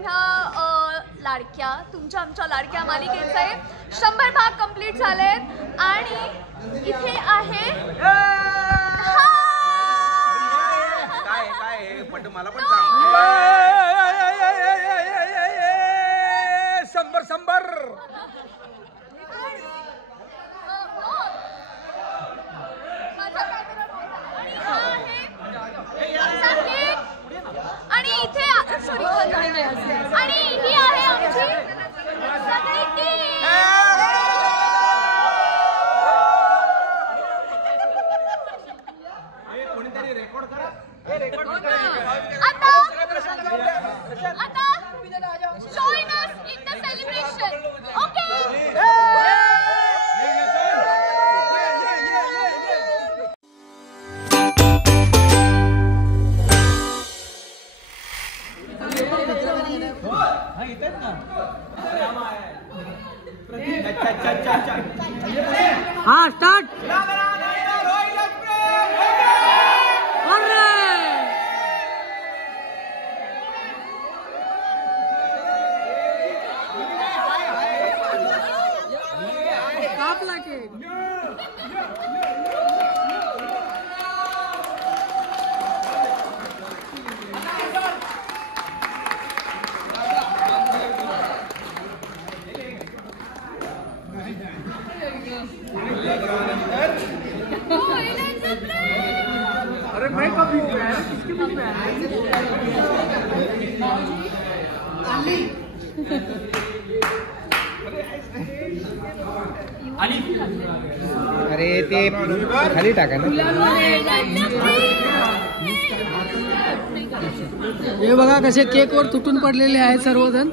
ह्या लाडक्या तुमच्या आमच्या लाडक्या मालिकेचे 100 भाग कंप्लीट झालेत आणि इथे आहे काय पण मला पण सांग 100 आणि इथे आणि ही आहे आमची सगळी टीम. कोणीतरी रेकॉर्ड करा. आता join us in the celebration. Okay. हाँ स्टार्ट कापला केक अरे मैं कभी किसकी भी अरे ते खाली टाका ना. हे बघा कसे केक वर तुटून पडलेले आहेत सर्वजण.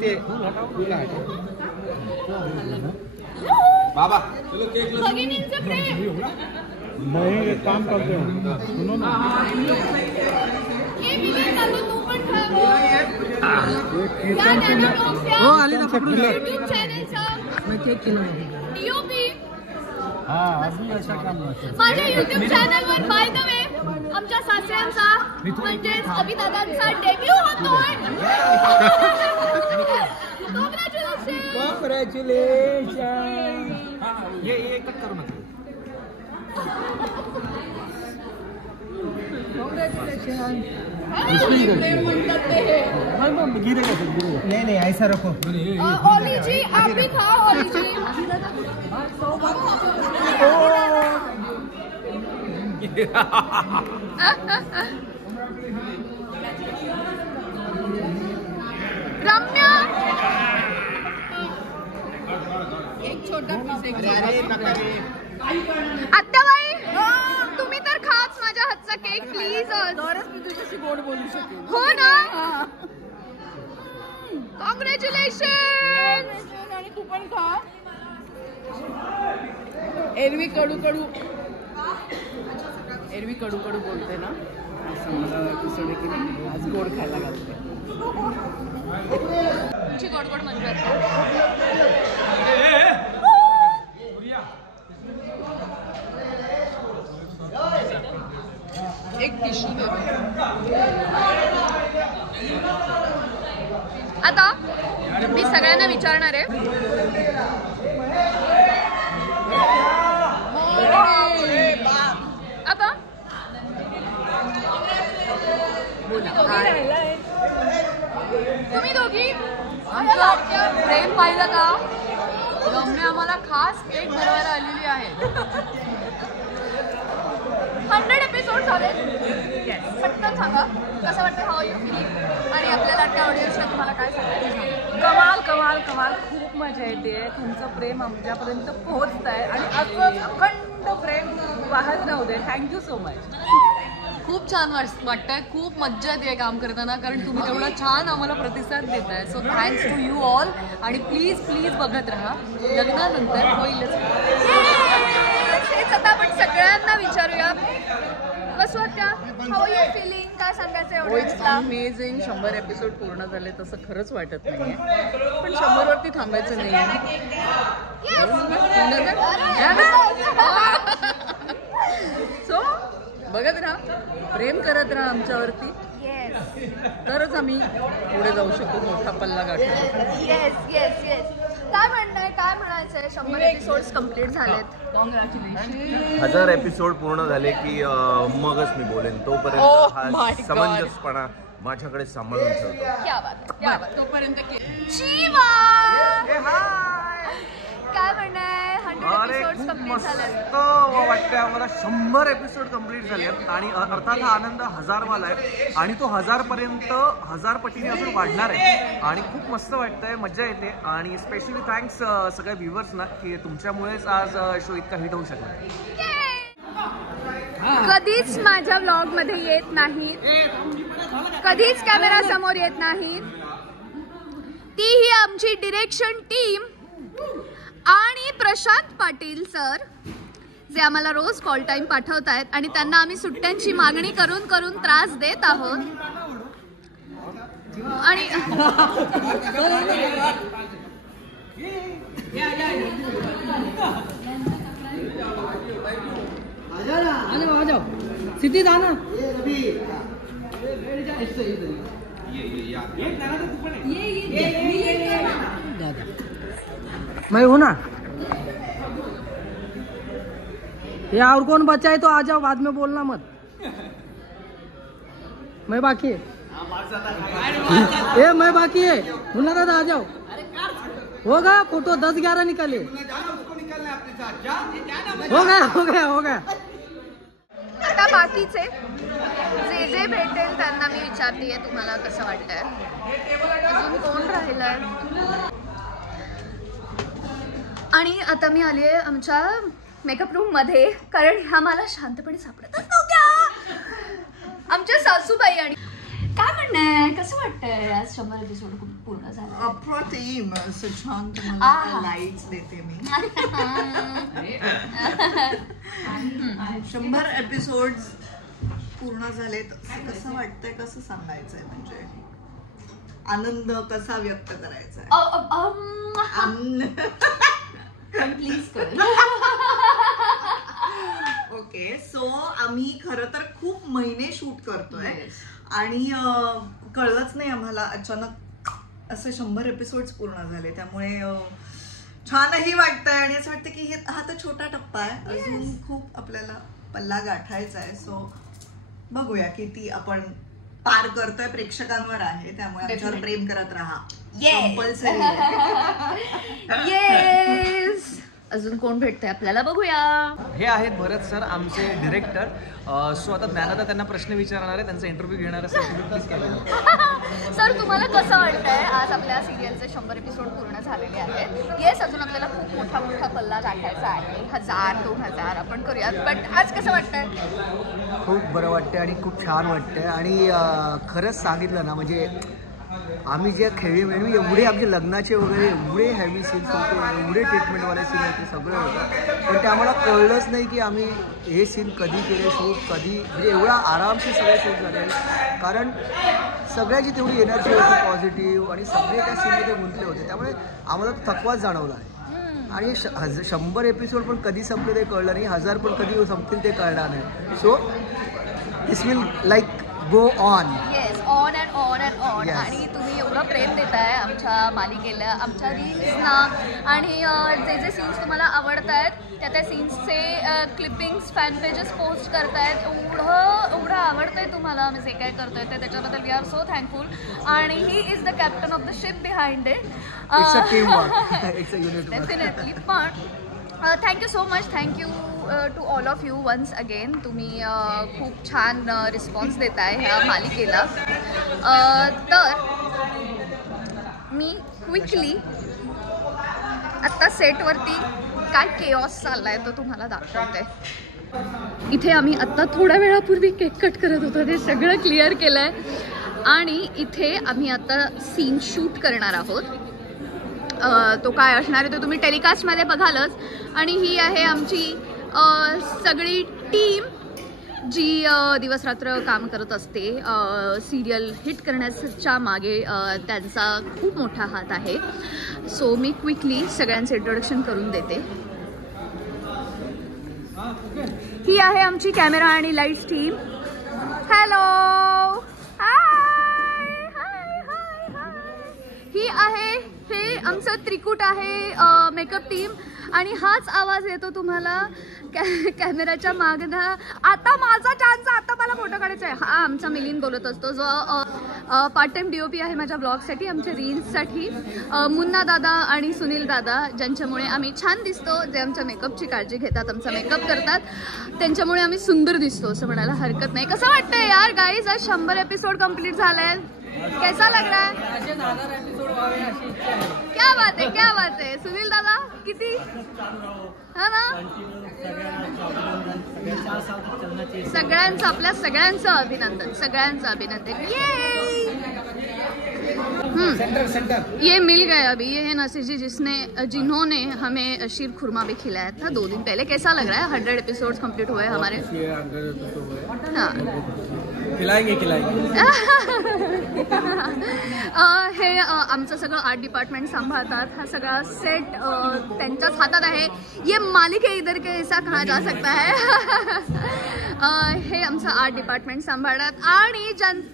ते बाबा चलो केक नहीं एक काम करते हैं सुनो ना हो आली ना पकडून मैं केक केला हाँ अभी ऐसा काम माझ्या YouTube चॅनलवर बाय द वे आमच्या सासऱ्यांचा म्हणजेच अभिदादांचा डेब्यू होतोय. कॉंग्रॅच्युलेशन. ये कट करू नका. नहीं नहीं ऐसा रखो. ओली जी आप भी खाओ. ओली जी रम्या एक छोटा आत्याबाई तुम्ही तर खाच माझ्या हातचा केक प्लीज. तरच मी तुझ्याशी गोड बोलू शकेन. हो ना. कॉंग्रॅच्युलेशन. आणि तू पण खा. एरवी कडू बोलते ना असं मला की आज गोड खायला घालते. तुमची गोड म्हणतात. एक टिश्यू दे. आता मी सगळ्यांना विचारणार आहे आता तुम्ही दोघी प्रेम पाहिलं का. रम्या आम्हाला खास केक बनवायला आलेली आहे. 100 एपिसोड झाले. पटकन सांगा कसं वाटतं. हाऊ यू फील आणि आपल्या लाडक्या ऑडियन्सला तुम्हाला काय सांगायचं. कमाल कमाल कमाल खूप मजा येते. तुमचं प्रेम आमच्यापर्यंत पोहोचत आहे आणि असं अखंड प्रेम वाहत राहू दे. Thank you so much. खूप छान वाटतंय. खूप मज्जा येते काम करताना कारण तुम्ही तेवढा छान आम्हाला प्रतिसाद देताय. So thanks to you all आणि प्लीज बघत राहा. लग्नानंतर होईलच. हेच आता आपण सगळ्यांना विचारूया. कसं वाटतं. How you feeling. काय सांगायचं ऑडियन्सला. अमेझिंग. 100 एपिसोड पूर्ण झाले तसं खरंच वाटत नाहीये पण 100 वरती थांबायचं नाहीये. सो बघत राहा. प्रेम करत राहा आमच्यावरती. तरच आम्ही पुढे जाऊ शकतो, मोठा पल्ला गाठू शकतो. Yes yes yes. काय म्हणणं काय म्हणायचंय? 100 एपिसोड्स कम्प्लीट झालेत. कॉंग्रॅच्युलेशन. 1000 एपिसोड पूर्ण झाले की मगच मी बोलेन. Oh तोपर्यंत my हा God. समंजसपणा माझ्याकडे सांभाळून ठेवतो. क्या बात क्या बात. तोपर्यंत जीवा काय म्हणणं 100 अरे एपिसोड्स खूप कम्प्लीट मस्त झालेत. वाटतंय आम्हाला. 100 एपिसोड कम्प्लीट झाले आहेत आणि अर्थात हा आनंद 1000 वाला आहे आणि तो 1000 पर्यंत 1000 पटीने अजून वाढणार आहे आणि खूप मस्त वाटतंय, मजा येते. आणि स्पेशली थँक्स सगळ्या व्ह्युअर्सना की तुमच्यामुळेच आज शो इतका हिट होऊ शकला. कधीच माझ्या व्लॉग मध्ये येत नाहीत, कधीच कॅमेरा समोर येत नाहीत. तीही आमची डिरेक्शन टीम आणि प्रशांत पाटील सर, जे आम्हाला रोज कॉल टाइम पाठवत आहेत आणि त्यांना आम्ही सुट्ट्यांची मागणी करून करून त्रास देत आहोत. आणि सिटी जाना मैं हूँ ना. ये और कौन बचा है तो आ जाओ, बाद में बोलना मत. मैं बाकी है. ये मैं बाकी है. मुन्ना दादा आ जाओ. हो गया फोटो 10-11 निकाले. हो गया. आता बाकीचे जे जे भेटेल त्यांना मी विचारतेय तुम्हाला कसं वाटतंय. अजून कोण राहिलंय? आणि आता मी आली आहे आमच्या मेकअप रूम मध्ये, कारण ह्या मला शांतपणे सापडतच नव्हत्या. आमच्या सासूबाई. आणि काय म्हणणं कसं वाटतंय आज 100 एपिसोड पूर्ण झाले? अप्रतिम. असं छान आहा. तुम्हाला लाईट्स देते मी. 100 एपिसोड्स पूर्ण झालेत. कसं वाटतंय, कसं सांगायचंय, म्हणजे आनंद कसा व्यक्त करायचा? प्लीज कर. ओके, सो आम्ही खरं तर खूप महिने शूट करतोय आणि कळलंच नाही आम्हाला, अचानक असे 100 एपिसोड्स पूर्ण झाले. त्यामुळे छानही वाटतंय आणि असं वाटतं की हा तर छोटा टप्पा आहे, अजून खूप आपल्याला पल्ला गाठायचा आहे. सो बघूया किती आपण पार करतोय. प्रेक्षकांवर आहे, त्यामुळे आमच्यावर प्रेम करत राहा. कंपल्सरी. येस. अजून कोण भेटतंय आपल्याला बघूया. हे आहेत भरत सर, आमचे डिरेक्टर. सो आता ज्ञानदा त्यांना प्रश्न विचारणार आहे, त्यांचा इंटरव्ह्यू घेणार आहे. सर तुम्हाला कसं वाटतंय आज आपल्या सिरियलचे 100 एपिसोड पूर्ण झालेले आहेत? येस, अजून आपल्याला खूप मोठा पल्ला गाठायचा आहे. 1000-2000 आपण करूयात, बट आज कसं वाटतंय? खूप बरं वाटतं आणि खूप छान वाटतं. आणि खरंच सांगितलं ना, म्हणजे आम्ही जे खेळी एवढे आमचे लग्नाचे वगैरे एवढे हॅवी सीन्स होते, एवढे ट्रीटमेंटवाले सीन होते, सगळं होतं. पण ते आम्हाला कळलंच नाही की आम्ही हे सीन कधी केले शूट, कधी, म्हणजे एवढा आरामशीर सगळे शूट झाले. कारण सगळ्याची तेवढी एनर्जी होती पॉझिटिव्ह आणि सगळे त्या सीनमध्ये गुंतले होते. त्यामुळे आम्हाला थकवाच जाणवला आहे. आणि 100 एपिसोड पण कधी संपले ते कळलं नाही, 1000 पण कधी संपतील ते कळणार नाही. So this will like go on. Yes, on and on and on. Yes. आणि तुम्ही एवढं प्रेम देताय आमच्या मालिकेला, आमच्या रील्सना, आणि जे जे सीन्स तुम्हाला आवडत आहेत त्या सीन्सचे क्लिपिंग्स फॅन पेजेस पोस्ट करतायत. एवढं आवडतंय तुम्हाला आम्ही जे काय करतोय ते, त्याच्याबद्दल वी आर सो थँकफुल. आणि he is the captain of the ship behind it. It's a teamwork. It's a unit work. Definitely. पण thank you so much. Thank you to all of you once again. तुम्ही खूप छान response देताय ह्या मालिकेला. तर me quickly आत्ता सेटवरती काय केऑस चाललाय तो तुम्हाला दाखवते. इथे आम्ही आत्ता थोड्या वेळापूर्वी केक कट करत होतो, ते सगळं क्लिअर केलं आहे. आणि इथे आम्ही आता सीन शूट करणार आहोत. तो काय असणार आहे तो तुम्ही टेलिकास्टमध्ये बघालच. आणि ही आहे आमची सगळी टीम जी दिवसरात्र काम करत असते. सिरियल हिट करण्याच्या मागे त्यांचा खूप मोठा हात आहे. सो मी क्विकली सगळ्यांचं इंट्रोडक्शन करून देते. ही आहे आमची कॅमेरा आणि लाईट्स टीम. हॅलो, हाय. ही आहे, हे आमचं त्रिकूट आहे मेकअप टीम. आणि हाच आवाज येतो तुम्हाला कॅमेऱ्याच्या मागनं. आता माझा चान्स, आता मला फोटो काढायचा आहे. हा आमचा मिलिंद बोलत असतो, जो पार्ट टाइम DOP आहे माझ्या ब्लॉगसाठी, आमच्या रील्ससाठी. मुन्ना दादा आणि सुनील दादा, ज्यांच्यामुळे आम्ही छान दिसतो, जे आमच्या मेकअपची काळजी घेतात, आमचा मेकअप करतात, त्यांच्यामुळे आम्ही सुंदर दिसतो असं म्हणायला हरकत नाही. कसं वाटतंय यार गाईज, आज 100 एपिसोड कंप्लीट झालाय. कैसा लग रहा है? क्या बात है, क्या बात है. सुनील दादा किती, हा ना, सगळ्यांचं, आपल्या सगळ्यांचं अभिनंदन, सगळ्यांचं अभिनंदन. ये मिल गया अभी. ये है नसीर जी, जिन्होंने हमें शीर खुरमा भी खिलाया था 2 दिन पहले. कैसा लग रहा है? 100 एपिसोड्स कंप्लीट हुए हमारे. हाँ, खिलाएंगे. हे आमचं सगळं आर्ट डिपार्टमेंट सांभाळतात. हा सगळा सेट त्यांच्याच हातात आहे. ये मालिक है इधर के, ऐसा कहा जा सकता है. हे आमचं आर्ट डिपार्टमेंट सांभाळतात. आणि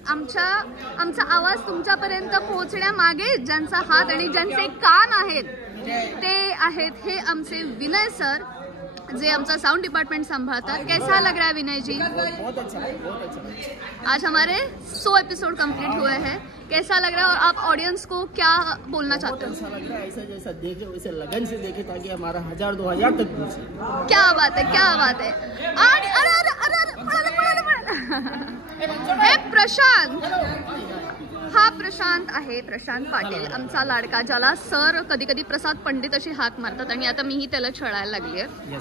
आमचा आवाज तुमच्यापर्यंत पोहोचण्यामागे ज्यांचा हात आणि ज्यांचे कान आहेत ते आहेत हे आमचे विनय सर, जे आमचा साउंड डिपार्टमेंट संभालता है. कैसा लग रहा है विनय जी? बहुत अच्छा. आज हमारे 100 एपिसोड कंप्लीट हुए हैं. कैसा लग रहा है और आप ऑडियंस को क्या बोलना चाहते हो? अच्छा लग रहा है, ऐसा जैसा देखे वैसे लगन से देखे ताकि हमारा 1000-2000 तक पहुंचे. क्या बात है, क्या बात है. आणि अरे अरे अरे हे प्रशांत, हा प्रशांत आहे, प्रशांत पाटील, आमचा लाडका, ज्याला सर कधी कधी प्रसाद पंडित अशी हाक मारतात आणि आता मीही त्याला छळायला लागली आहे.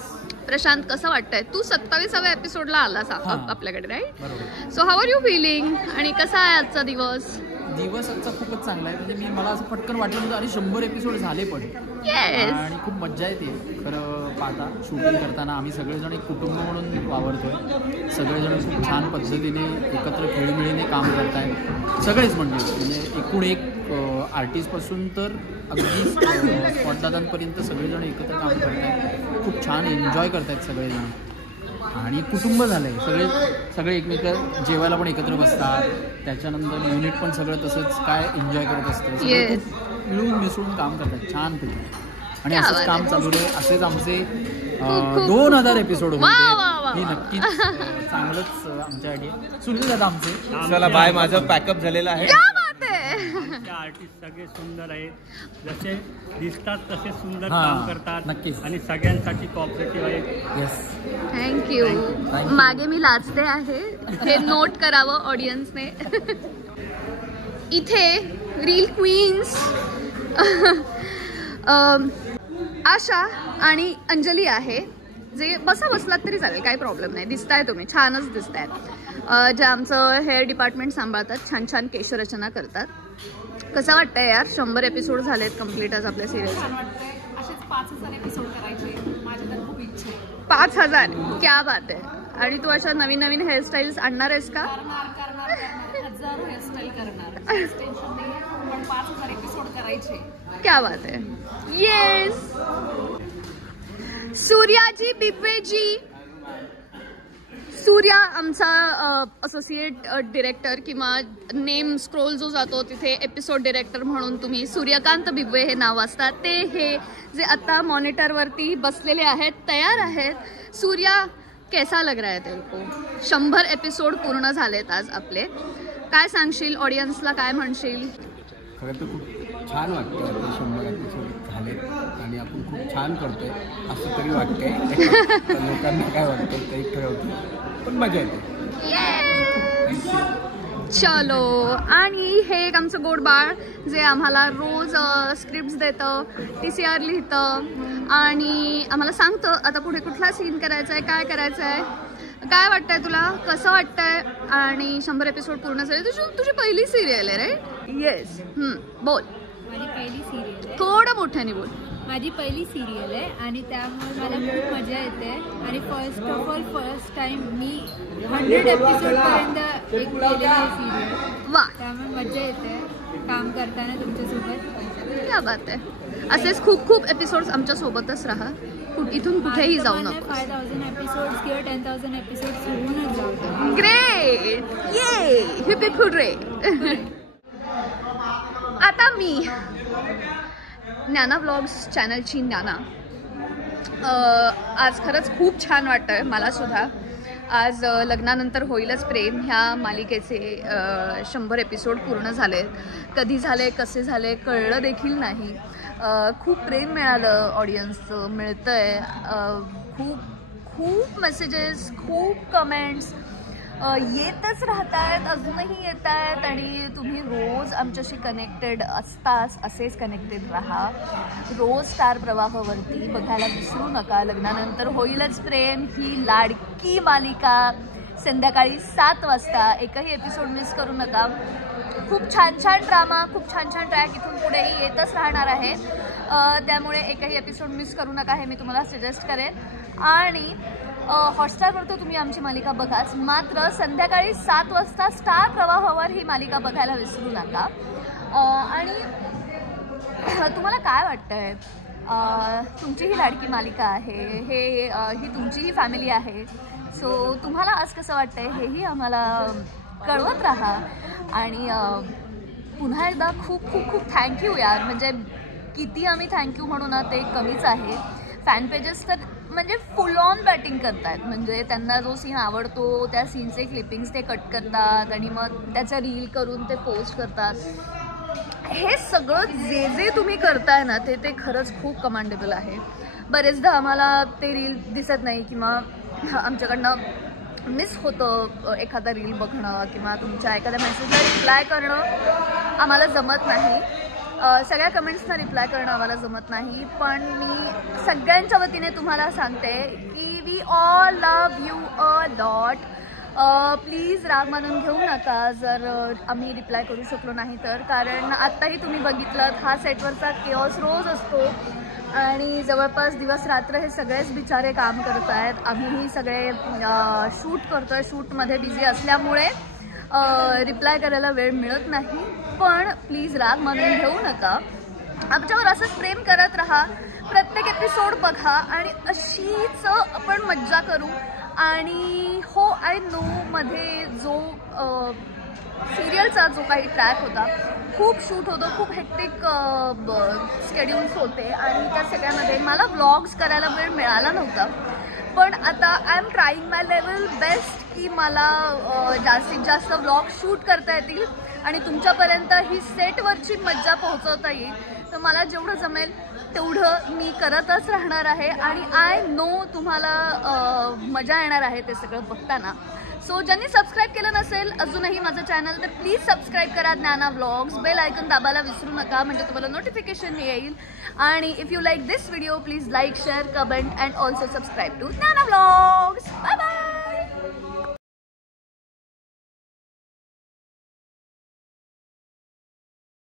प्रशांत, कसं वाटतंय? तू 27व्या एपिसोडला आलास आपल्याकडे, right? So how are you feeling आणि कसा आहे आजचा दिवस? दिवस आजचा खूपच चांगला आहे. म्हणजे मी मला असं पटकन वाटलं नव्हतं, आणि 100 एपिसोड झाले पण. आणि खूप मज्जा येते खरं पाहता. शूटिंग करताना आम्ही सगळेजण एक कुटुंब म्हणून वावरतोय. सगळेजण खूप छान पद्धतीने एकत्र खेळीमेळीने काम करतायत, सगळेच म्हणजे एकूण एक आर्टिस्टपासून तर अगदी स्पॉटदादांपर्यंत सगळेजण एकत्र काम करतायत. खूप छान एन्जॉय करतायत सगळेजण आणि कुटुंब झालं आहे. सगळे एकमेक जेवायला पण एकत्र बसतात. त्याच्यानंतर युनिट पण सगळं तसंच काय एन्जॉय करत असतं. मिळून मिसळून काम करतात छानपैकी. आणि असंच काम चालू आहे. असेच आमचे 2000 एपिसोड होते. ही नक्कीच चांगलंच आमच्यासाठी. सुनील दादा आमचे, चला बाय, माझं पॅकअप झालेलं आहे. आर्टिस्ट सगळे सुंदर आहेत, जसे दिसतात तसे सुंदर काम करतात. नक्कीच. आणि सगळ्यांसाठी कॉपरेटिव्ह आहेत. थँक्यू. मागे मी लाजते आहे, हे नोट करावं ऑडियन्सने. इथे रील क्वीन्स आशा आणि अंजली आहे, जे बसलात तरी चालेल, काही प्रॉब्लेम नाही. दिसताय तुम्ही, छानच दिसताय. जे आमचं हेअर डिपार्टमेंट सांभाळतात, छान छान केशरचना करतात. कसं वाटतंय यार? 100 एपिसोड झालेत कंप्लीट आज आपल्या सिरियलचे. असेच 5000 एपिसोड करायचे, माझी तर खूप इच्छा आहे. 5000, क्या बात आहे. आणि तू अशा नवीन नवीन हेअरस्टाईल्स आणणार आहेस का? हजारो हेअरस्टाईल करणार, टेन्शन नाही. पण 5000 एपिसोड करायचे. क्या बात है. येस, सूर्याजी बिब्वेजी. सूर्या आमचा असोसिएट डिरेक्टर किंवा नेम स्क्रोल जो जातो तिथे एपिसोड डिरेक्टर म्हणून तुम्ही सूर्यकांत बिब्वे हे नाव असतात. ते हे जे आता मॉनिटरवरती बसलेले आहेत, तयार आहेत. सूर्या, कैसा लग रहा है तेरे को? 100 एपिसोड पूर्ण झालेत आज आपले. काय सांगशील ऑडियन्सला, काय म्हणशील? खरं तर खूप छान वाटतं. 100 एपिसोड झाले आणि आपण खूप छान करतोय असं तरी वाटतंय. लोकांना काय वाटतं ते ठरवतो, पण मजा येते. चलो. आणि हे एक आमचं गोड बाळ, जे आम्हाला रोज स्क्रिप्ट्स देतं, TCR लिहितं आणि आम्हाला सांगतं आता पुढे कुठला सीन करायचा आहे, काय करायचं आहे. काय वाटतंय तुला? कसं वाटतंय? आणि 100 एपिसोड पूर्ण झाले. तुझी पहिली सिरियल आहे, राईट? येस. बोल. माझी पहिली सिरियल आहे. थोडं मोठ्याने बोल. माझी पहिली सिरियल आहे आणि त्यामुळे मला खूप मजा येते. आणि first of all first time मी 100 एपिसोडपर्यंत एक केलेली सिरियल. वा. त्यामुळे मजा येते काम करताना तुमच्यासोबत. क्या बात आहे. असेच खूप खूप एपिसोड्स आमच्या सोबतच राहा. इथून कुठेही जाऊ नको. 5000 एपिसोड्स किंवा 10,000 एपिसोड्स होऊनच जाऊ. ग्रेट. ये हिप हिप हुर्रे. आता मी ज्ञाना व्लॉग्स चॅनलची ज्ञाना. आज खरंच खूप छान वाटतं आहे मला सुद्धा. आज लग्नानंतर होईलच प्रेम ह्या मालिकेचे 100 एपिसोड पूर्ण झाले. कधी झाले कसे झाले कळलं देखील नाही. खूप प्रेम मिळालं, ऑडियन्सचं मिळतं आहे. खूप मेसेजेस, खूप कमेंट्स येतच राहत आहेत, अजूनही येत आहेत. आणि तुम्ही रोज आमच्याशी कनेक्टेड असताच, असेच कनेक्टेड राहा. रोज स्टार प्रवाहावरती बघायला विसरू नका. लग्नानंतर होईलच प्रेम ही लाडकी मालिका संध्याकाळी 7 वाजता. एकही एपिसोड मिस करू नका. खूप छान छान ड्रामा, खूप छान छान ट्रॅक इथून पुढेही येतच राहणार आहे. त्यामुळे एकही एपिसोड मिस करू नका हे मी तुम्हाला सजेस्ट करेन. आणि हॉटस्टारवर तर तुम्ही आमची मालिका बघाच, मात्र संध्याकाळी 7 वाजता स्टार प्रवाहावर ही मालिका बघायला विसरू नका. आणि तुम्हाला काय वाटतंय, तुमची ही लाडकी मालिका आहे, ही तुमची ही फॅमिली आहे. सो तुम्हाला आज कसं वाटतंय हेही आम्हाला कळवत राहा. आणि पुन्हा एकदा खूप खूप खूप थँक्यू यार. म्हणजे किती आम्ही थँक्यू म्हणू ना ते कमीच आहे. फॅन पेजेस तर म्हणजे फुल ऑन बॅटिंग करतात. म्हणजे त्यांना जो सीन आवडतो त्या सीनचे क्लिपिंग्स ते कट करतात आणि मग त्याचा रील करून ते पोस्ट करतात. हे सगळं जे तुम्ही करताय ना ते खरंच खूप कमांडेबल आहे. बरेचदा आम्हाला ते रील दिसत नाही किंवा आमच्याकडनं मिस होतं एखादा रील बघणं किंवा तुमच्या एखाद्या मेसेजला रिप्लाय करणं आम्हाला जमत नाही. सगळ्या कमेंट्सना रिप्लाय करणं आम्हाला जमत नाही. पण मी सगळ्यांच्या वतीने तुम्हाला सांगते की we all love you a lot. Please राग मानून घेऊ नका जर आम्ही रिप्लाय करू शकलो नाही तर. कारण आत्ताही तुम्ही बघितलं हा सेटवरचा केऑस रोज असतो आणि जवळपास दिवस रात्र हे सगळेच बिचारे काम करत आहेत. आम्हीही सगळे शूट करतो आहे. शूटमध्ये बिझी असल्यामुळे रिप्लाय करायला वेळ मिळत नाही. पण प्लीज राग मानून घेऊ नका. आमच्यावर असंच प्रेम करत राहा. प्रत्येक एपिसोड बघा आणि अशीच आपण मज्जा करू. आणि हो आय नो मध्ये जो सिरियलचा जो काही ट्रॅक होता खूप शूट होतं, खूप हेक्टिक स्केड्यूल्स होते आणि त्या सगळ्यामध्ये मला व्लॉग्स करायला वेळ मिळाला नव्हता. पण आता I am trying my level best की मला जास्तीत जास्त व्लॉग शूट करता येतील आणि तुमच्यापर्यंत ही सेटवरची मज्जा पोहोचवता येईल. तर मला जेवढं जमेल तेवढं मी करतच राहणार आहे आणि आय नो तुम्हाला मजा येणार आहे ते सगळं बघताना. सो ज्यांनी सबस्क्राईब केलं नसेल अजूनही माझं चॅनल तर प्लीज सबस्क्राईब करा ज्ञाना व्लॉग्स. बेल आयकॉन दाबायला विसरू नका म्हणजे तुम्हाला नोटिफिकेशन येईल. आणि if you like this video please like share comment and also subscribe to Gyana vlogs. Bye bye.